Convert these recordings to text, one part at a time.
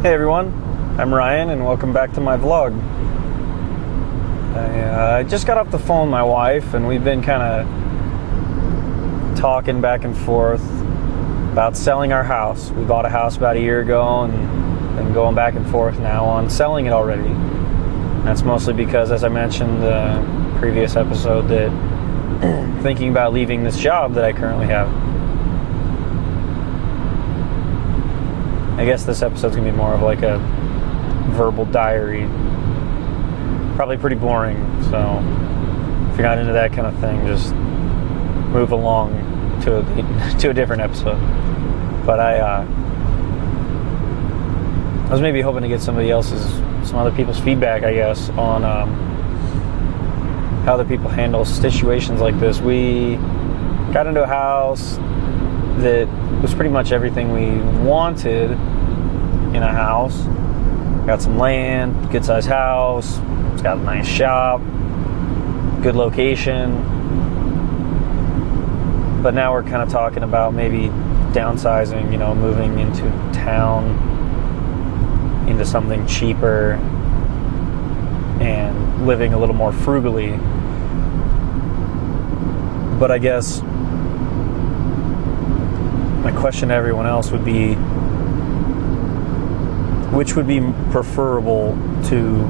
Hey everyone, I'm Ryan and welcome back to my vlog. I just got off the phone with my wife and we've been kind of talking back and forth about selling our house. We bought a house about a year ago and been going back and forth now on selling it already. And that's mostly because, as I mentioned in the previous episode, that thinking about leaving this job that I currently have. I guess this episode's gonna be more of like a verbal diary. Probably pretty boring, so if you're not into that kind of thing, just move along to a different episode. But I was maybe hoping to get some other people's feedback, I guess, on how other people handle situations like this. We got into a house that was pretty much everything we wanted in a house. Got some land, good sized house, it's got a nice shop, good location. But now we're kind of talking about maybe downsizing, moving into town, into something cheaper, and living a little more frugally. But I guess my question to everyone else would be, which would be preferable to...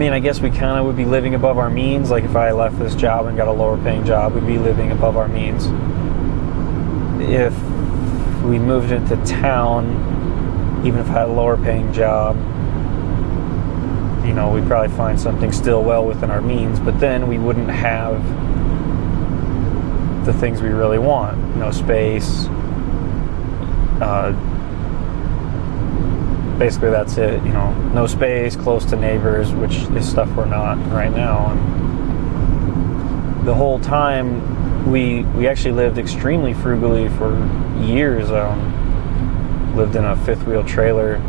I guess we kind of would be living above our means. Like if I left this job and got a lower paying job, we'd be living above our means. If we moved into town, even if I had a lower paying job, we'd probably find something still well within our means, but then we wouldn't have the things we really want. Space. Basically that's it. No space, close to neighbors, which is stuff we're not right now. And the whole time we actually lived extremely frugally for years. Lived in a fifth wheel trailer,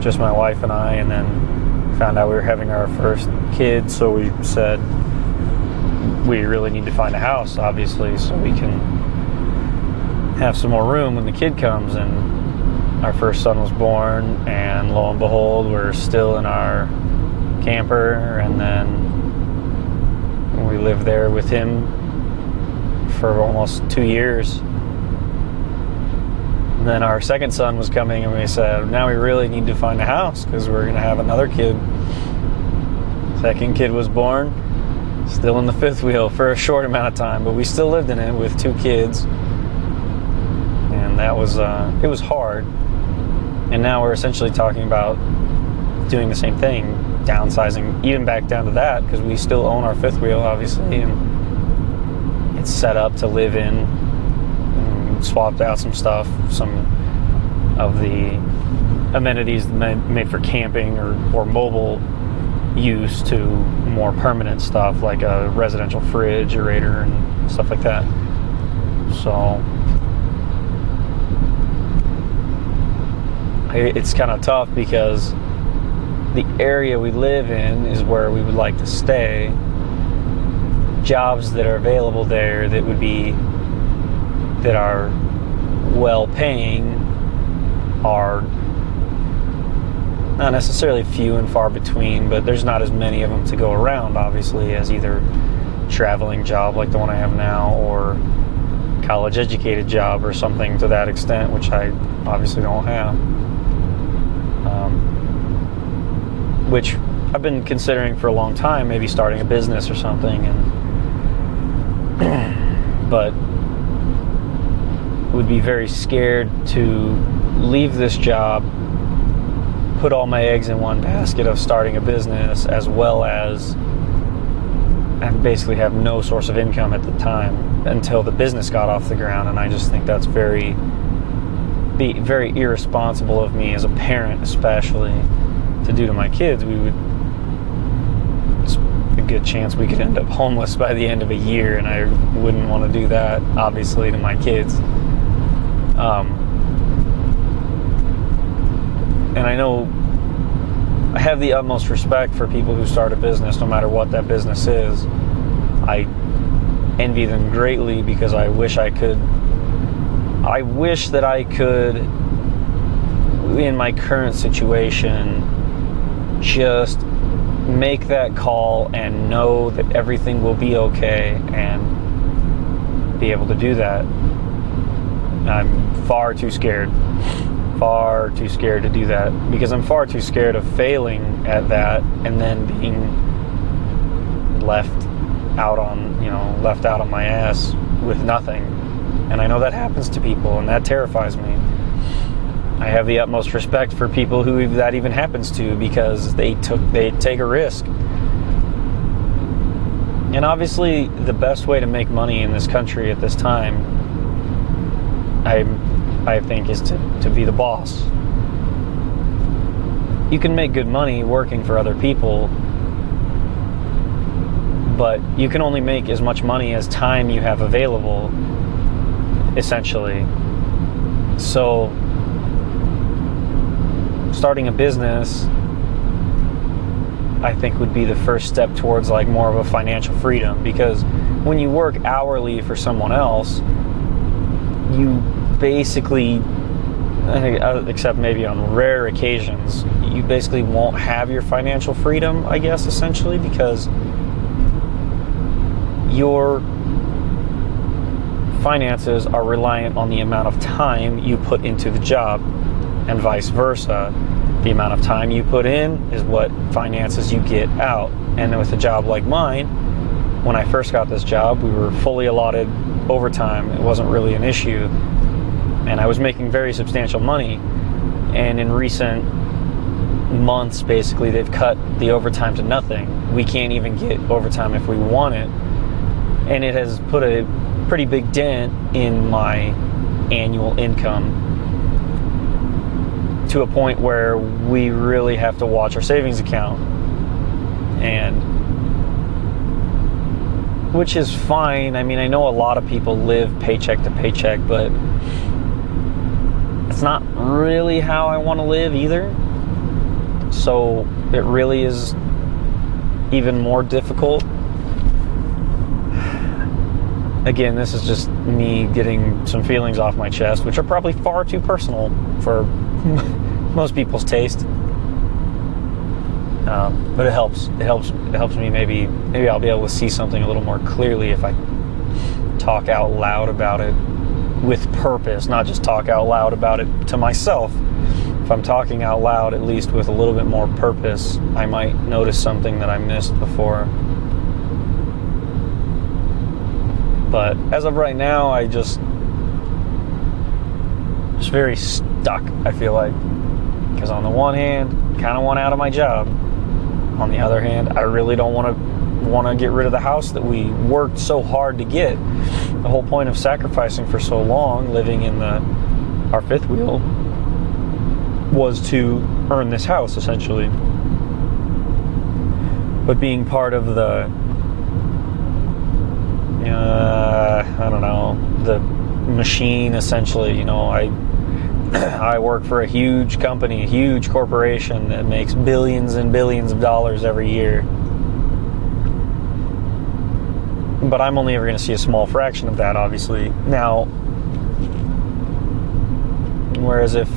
just my wife and I, and then found out we were having our first kid, so we said we really need to find a house, obviously, so we can have some more room when the kid comes. And our first son was born, and lo and behold, we're still in our camper, and then we lived there with him for almost 2 years. And then our second son was coming, and we said, now we really need to find a house because we're going to have another kid. Second kid was born, still in the fifth wheel for a short amount of time, but we still lived in it with 2 kids. And that was, it was hard. And now we're essentially talking about doing the same thing, downsizing, even back down to that, because we still own our fifth wheel, obviously, and it's set up to live in. And swapped out some stuff, some of the amenities made for camping or mobile use to more permanent stuff, like a residential refrigerator and stuff like that. So it's kind of tough because the area we live in is where we would like to stay. Jobs that are available there that are well paying are not necessarily few and far between, but there's not as many of them to go around, obviously, as either traveling job like the one I have now or college educated job or something to that extent, which I obviously don't have. Which I've been considering for a long time, maybe starting a business or something, but would be very scared to leave this job, put all my eggs in one basket of starting a business, as well as and basically have no source of income at the time until the business got off the ground. And I just think that's very irresponsible of me as a parent, especially to do to my kids. It's a good chance we could end up homeless by the end of a year, and I wouldn't want to do that, obviously, to my kids. And I know I have the utmost respect for people who start a business, no matter what that business is. I envy them greatly because I wish I could I wish that I could, in my current situation, just make that call and know that everything will be okay and be able to do that. I'm far too scared to do that, because I'm far too scared of failing at that and then being left out on my ass with nothing. And I know that happens to people, and that terrifies me. I have the utmost respect for people who that even happens to, because they take a risk. And obviously, the best way to make money in this country at this time, I think, is to be the boss. You can make good money working for other people, but you can only make as much money as time you have available, essentially. So starting a business, I think, would be the first step towards like more of a financial freedom, because when you work hourly for someone else, you basically, except maybe on rare occasions, you basically won't have your financial freedom, I guess, essentially, because your finances are reliant on the amount of time you put into the job, and vice versa. The amount of time you put in is what finances you get out. And with a job like mine, when I first got this job, we were fully allotted overtime. It wasn't really an issue, and I was making very substantial money. And in recent months, basically, they've cut the overtime to nothing. We can't even get overtime if we want it, and it has put a pretty big dent in my annual income, to a point where we really have to watch our savings account, and which is fine. I mean, I know a lot of people live paycheck to paycheck, but it's not really how I want to live either. So it really is even more difficult. Again, this is just me getting some feelings off my chest, which are probably far too personal for most people's taste. But it helps. It helps me. Maybe I'll be able to see something a little more clearly if I talk out loud about it with purpose, not just talk out loud about it to myself. If I'm talking out loud, at least with a little bit more purpose, I might notice something that I missed before. But as of right now, I just very stuck, I feel like. Because on the one hand, kind of want out of my job. On the other hand, I really don't want to get rid of the house that we worked so hard to get. The whole point of sacrificing for so long, living in our fifth wheel, was to earn this house, essentially. But being part of the the machine, essentially, I work for a huge company, a huge corporation that makes billions and billions of dollars every year. But I'm only ever going to see a small fraction of that, obviously. Now, whereas if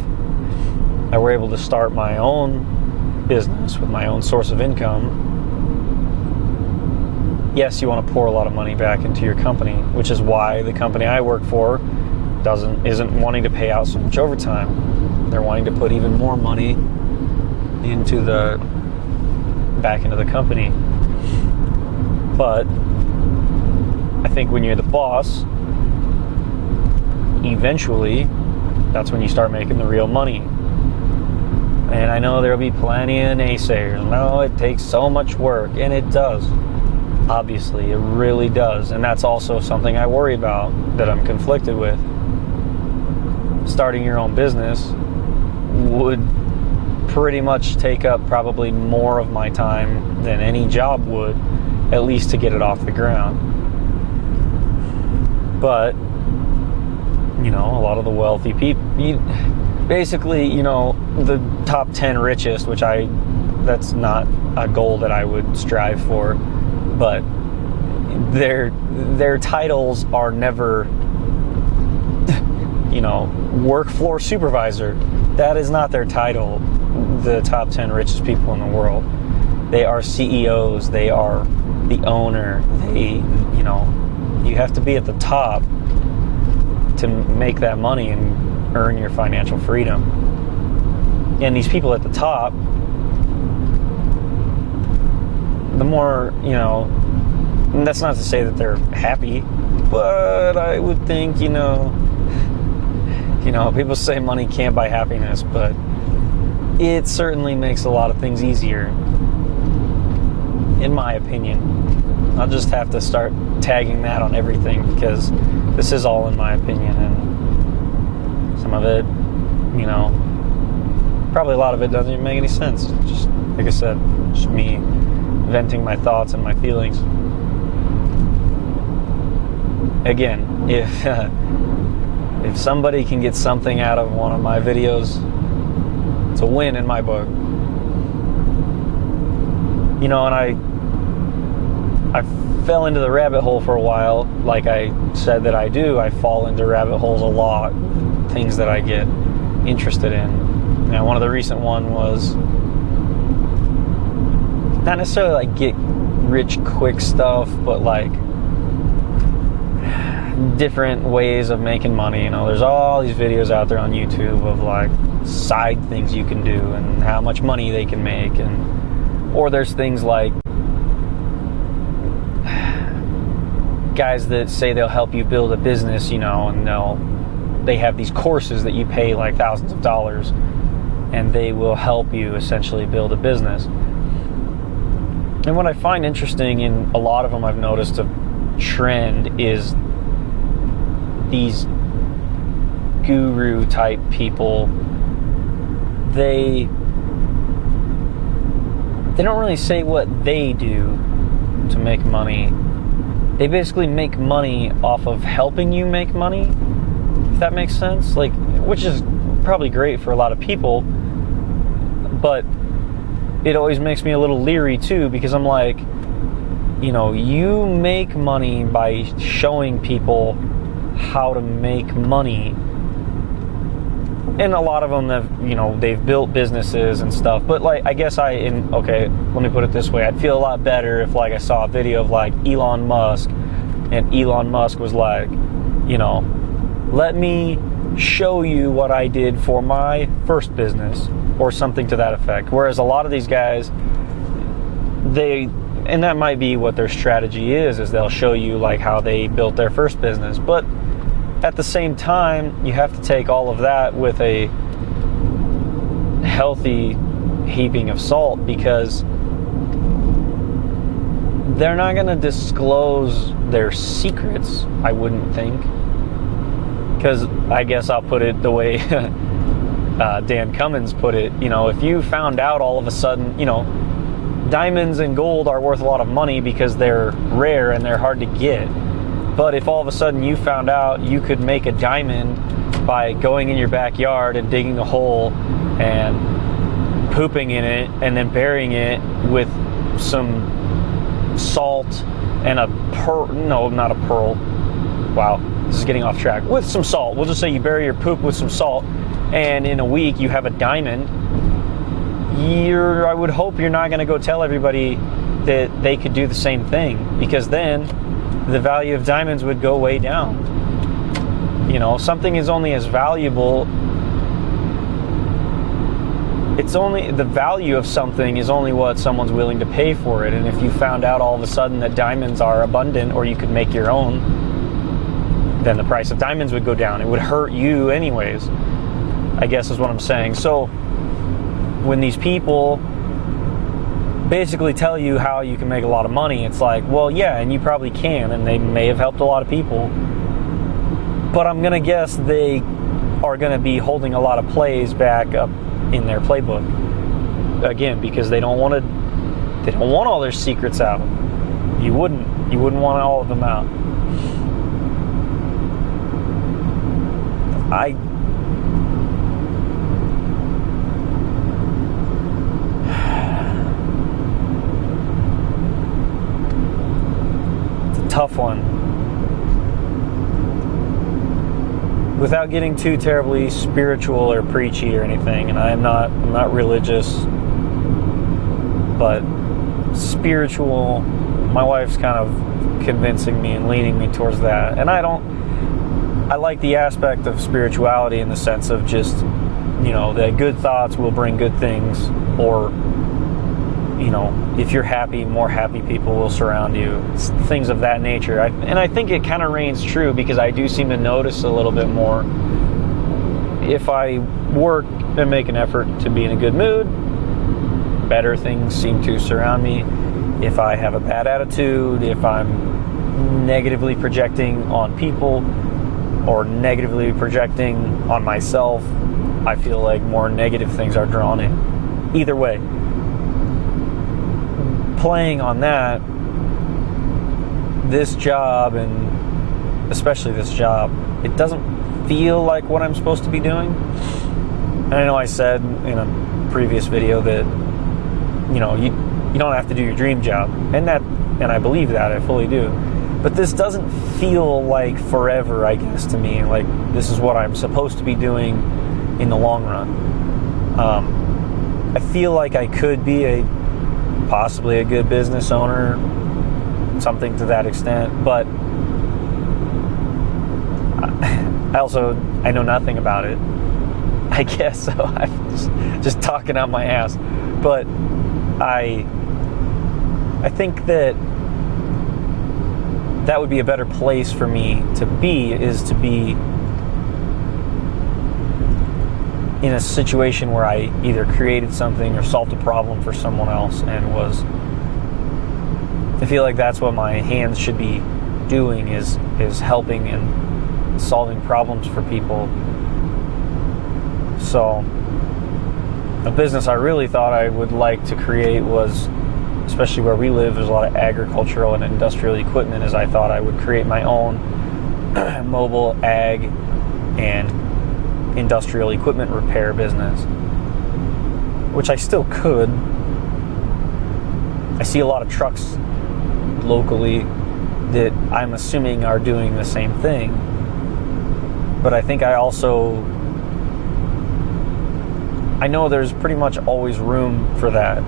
I were able to start my own business with my own source of income, yes, you want to pour a lot of money back into your company, which is why the company I work for isn't wanting to pay out so much overtime. They're wanting to put even more money back into the company. But I think when you're the boss, eventually that's when you start making the real money. And I know there'll be plenty of naysayers. No, it takes so much work, and it does. Obviously, it really does. And that's also something I worry about, that I'm conflicted with. Starting your own business would pretty much take up probably more of my time than any job would, at least to get it off the ground. But, a lot of the wealthy people, basically, the top 10 richest, which that's not a goal that I would strive for, but their titles are never, work floor supervisor. That is not their title. The top 10 richest people in the world. They are CEOs. They are the owner. You have to be at the top to make that money and earn your financial freedom. And these people at the top, the more, and that's not to say that they're happy, but I would think, people say money can't buy happiness, but it certainly makes a lot of things easier, in my opinion. I'll just have to start tagging that on everything, because this is all in my opinion, and some of it, probably a lot of it doesn't even make any sense. Just, like I said, just me venting my thoughts and my feelings. Again, if somebody can get something out of one of my videos, it's a win in my book. And I fell into the rabbit hole for a while. Like I said that I do, I fall into rabbit holes a lot, things that I get interested in. Now, one of the recent one was not necessarily like get rich quick stuff, but like different ways of making money. There's all these videos out there on YouTube of like side things you can do and how much money they can make, or there's things like guys that say they'll help you build a business, and they have these courses that you pay like thousands of dollars, and they will help you essentially build a business. And what I find interesting in a lot of them, I've noticed a trend is these guru type people, they don't really say what they do to make money. They basically make money off of helping you make money, if that makes sense. Like, which is probably great for a lot of people, but it always makes me a little leery too, because I'm like, you make money by showing people how to make money. And a lot of them have, they've built businesses and stuff. But like, I guess okay, let me put it this way. I'd feel a lot better if like I saw a video of like Elon Musk, and Elon Musk was like, let me show you what I did for my first business, or something to that effect. Whereas a lot of these guys, and that might be what their strategy is they'll show you like how they built their first business. But at the same time, you have to take all of that with a healthy heaping of salt, because they're not going to disclose their secrets, I wouldn't think. Because I guess I'll put it the way Dan Cummins put it. If you found out all of a sudden, diamonds and gold are worth a lot of money because they're rare and they're hard to get. But if all of a sudden you found out you could make a diamond by going in your backyard and digging a hole and pooping in it and then burying it with some salt and a pearl, no, not a pearl. Wow, this is getting off track. With some salt. We'll just say you bury your poop with some salt, and in a week you have a diamond. I would hope you're not going to go tell everybody that they could do the same thing, because then the value of diamonds would go way down. Something is only as valuable. The value of something is only what someone's willing to pay for it. And if you found out all of a sudden that diamonds are abundant, or you could make your own, then the price of diamonds would go down. It would hurt you anyways, I guess is what I'm saying. So when these people basically tell you how you can make a lot of money, it's like, well, yeah, and you probably can, and they may have helped a lot of people, but I'm gonna guess they are gonna be holding a lot of plays back up in their playbook, again, because they don't want all their secrets out. You wouldn't want all of them out. Tough one. without getting too terribly spiritual or preachy or anything, and I'm not religious, but spiritual, my wife's kind of convincing me and leaning me towards that. And I like the aspect of spirituality in the sense of just, that good thoughts will bring good things, or, if you're happy, more happy people will surround you, things of that nature. And I think it kind of reigns true, because I do seem to notice a little bit more if I work and make an effort to be in a good mood, better things seem to surround me. If I have a bad attitude, if I'm negatively projecting on people or negatively projecting on myself, I feel like more negative things are drawn in. Either way, playing on that, this job, and especially this job, it doesn't feel like what I'm supposed to be doing. And I know I said in a previous video that you don't have to do your dream job, and I believe that, I fully do. But this doesn't feel like forever, I guess, to me. Like this is what I'm supposed to be doing in the long run. I feel like I could be possibly a good business owner, something to that extent, but I know nothing about it, I guess. So I'm just talking out my ass. But I think that would be a better place for me to be, is to be in a situation where I either created something or solved a problem for someone else, and I feel like that's what my hands should be doing, is helping and solving problems for people. So a business I really thought I would like to create was, especially where we live, there's a lot of agricultural and industrial equipment, is I thought I would create my own mobile ag and industrial equipment repair business, which I still could. I see a lot of trucks locally that I'm assuming are doing the same thing, but I think I know there's pretty much always room for that.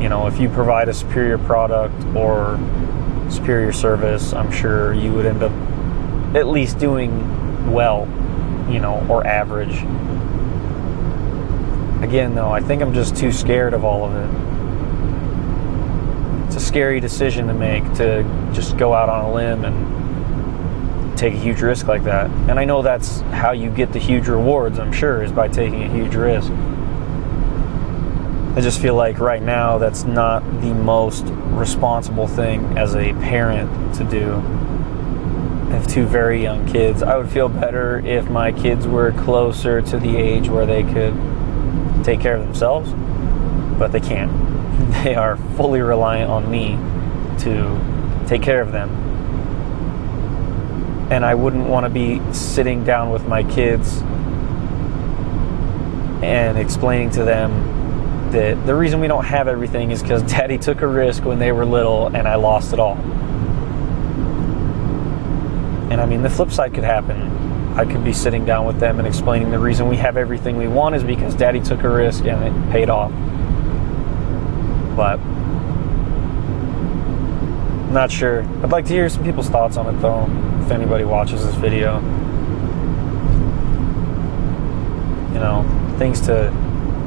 If you provide a superior product or superior service, I'm sure you would end up at least doing well, or average. Again, though, I think I'm just too scared of all of it. It's a scary decision to make, to just go out on a limb and take a huge risk like that. And I know that's how you get the huge rewards, I'm sure, is by taking a huge risk. I just feel like right now that's not the most responsible thing as a parent to do. I have two very young kids. I would feel better if my kids were closer to the age where they could take care of themselves, but they can't. They are fully reliant on me to take care of them. And I wouldn't want to be sitting down with my kids and explaining to them that the reason we don't have everything is because Daddy took a risk when they were little and I lost it all. And I mean, the flip side could happen. I could be sitting down with them and explaining the reason we have everything we want is because Daddy took a risk and it paid off. But I'm not sure. I'd like to hear some people's thoughts on it, though, if anybody watches this video.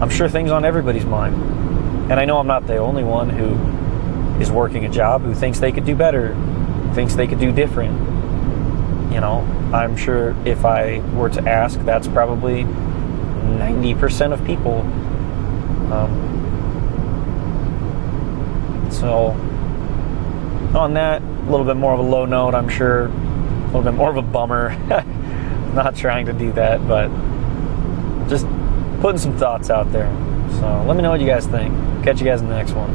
I'm sure things on everybody's mind. And I know I'm not the only one who is working a job, who thinks they could do better, thinks they could do different. I'm sure if I were to ask, that's probably 90% of people. So on that, a little bit more of a low note, I'm sure, a little bit more of a bummer. Not trying to do that, but just putting some thoughts out there. So let me know what you guys think. Catch you guys in the next one.